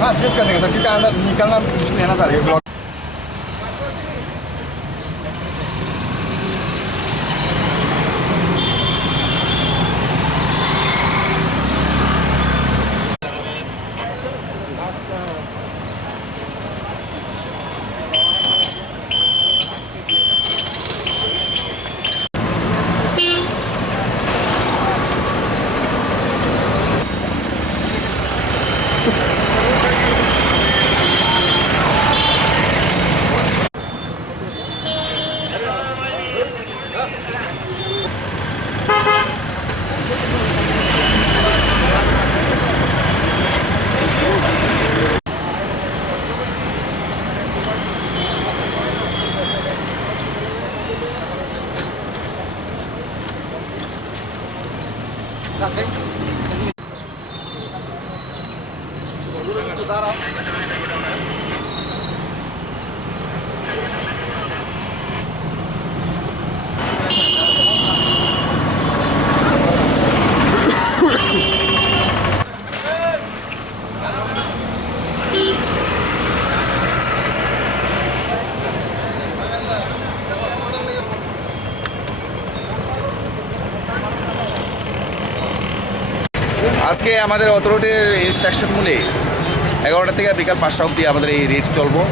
हाँ चेस करने का सर, क्योंकि अंदर निकलना मुश्किल है ना सर, ये ब्लॉक। আজকে আমাদের অথরিটির ইনস্ট্রাকশনগুলি 11টা থেকে বিকাল 5টা অবধি আমাদের এই রেট চলবো।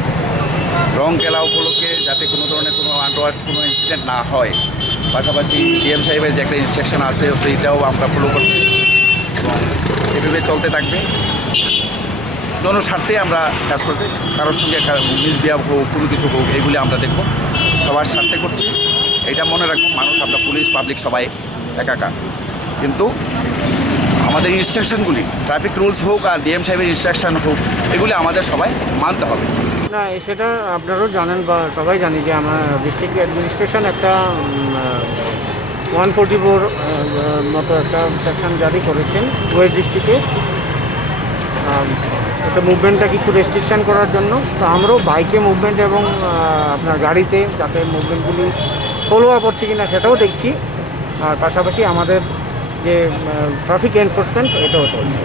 রং খেলা উপলক্ষে যাতে কোনো ধরনের কোনো আনওয়ার্স কোনো ইনসিডেন্ট না হয়, পাশাপাশি ডিএম সাহেবের যে একটা ইনস্ট্রাকশন আছে সেইটাও আমরা ফলো করছি এবং এভাবে চলতে থাকবে। জনস্বার্থে আমরা কাজ করতে, কারোর সঙ্গে মিসবিহেভ হোক, কোনো কিছু হোক, এইগুলি আমরা দেখব, সবার স্বার্থে করছি। এটা মনে রাখবো, মানুষ, আমরা পুলিশ, পাবলিক সবাই একাকার, কিন্তু আমাদের ইনস্ট্রাকশনগুলি, ট্রাফিক রুলস হোক আর ডিএম সাহেবের ইনস্ট্রাকশন হোক, এগুলি আমাদের সবাই মানতে হবে। না, সেটা আপনারাও জানেন বা সবাই জানি যে আমার ডিস্ট্রিক্ট অ্যাডমিনিস্ট্রেশন একটা 144 মতো একটা সেকশন জারি করেছেন ওয়েস্ট ডিস্ট্রিক্টে, একটা মুভমেন্টটা কিছু রেস্ট্রিকশান করার জন্য। তো আমরাও বাইকে মুভমেন্ট এবং আপনার গাড়িতে যাতে মুভমেন্টগুলি ফলো আপ হচ্ছে কি না সেটাও দেখছি, আর পাশাপাশি আমাদের যে ট্রাফিক এনফোর্সমেন্ট এটাও চলছে।